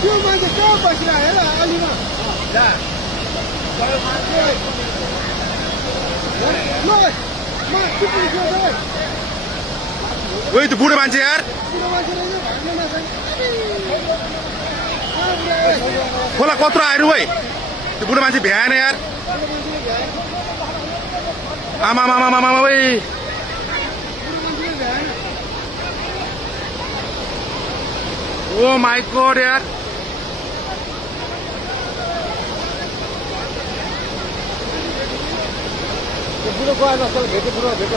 त्यो मान्छे कहाँ बसिरहेको हेर अलिमा वही तो बुढ़े मान्छे यार खोला कत्रो आएर वही त्यो बुढो मान्छे भ्याएन यार आमा मामा मामा वही ओ माय गॉड यार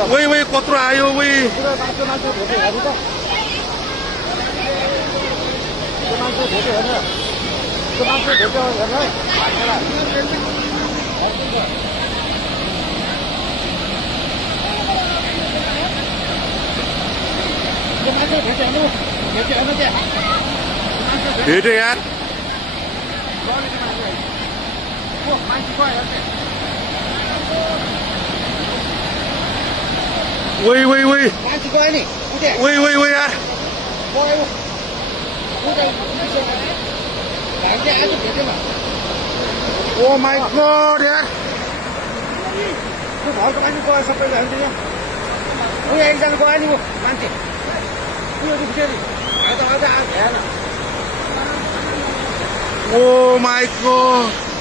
वही वही कत्रो आयो वही भेटे यार वही वही वही वही वही वही यार ओ माय गॉड यार घरको मान्छे गयो सबै जान्छ यहाँ एकजना गयो नि मान्छे फेरि आज भएन ओ माय गॉड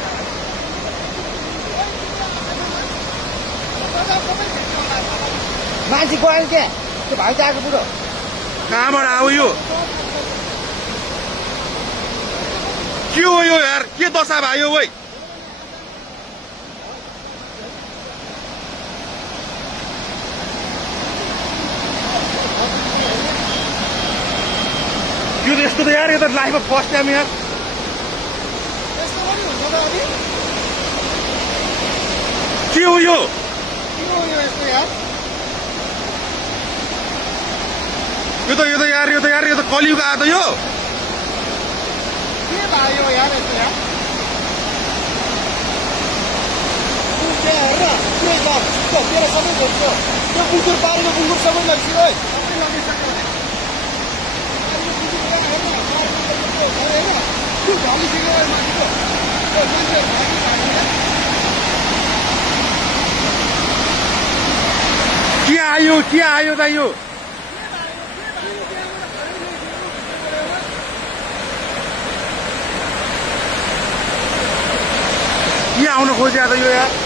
मान्छे गयो नि त्यहाँ त्यो भाइ चाहिँ आएको बुढो कहाँबाट आयो यो के हो यो यार के दशा भयो वै यो त यस्तो त यार यो त लाइफमा फर्स्ट टाइम यार के हो यो यो त कलियुग आयो त यो के भयो यार यस्तो यार तेरो सबै झोक्यो त्यो कुकुर पारेको कुकुर सबै लग्यो के आयो त यो के आउन खोज्या त यो यार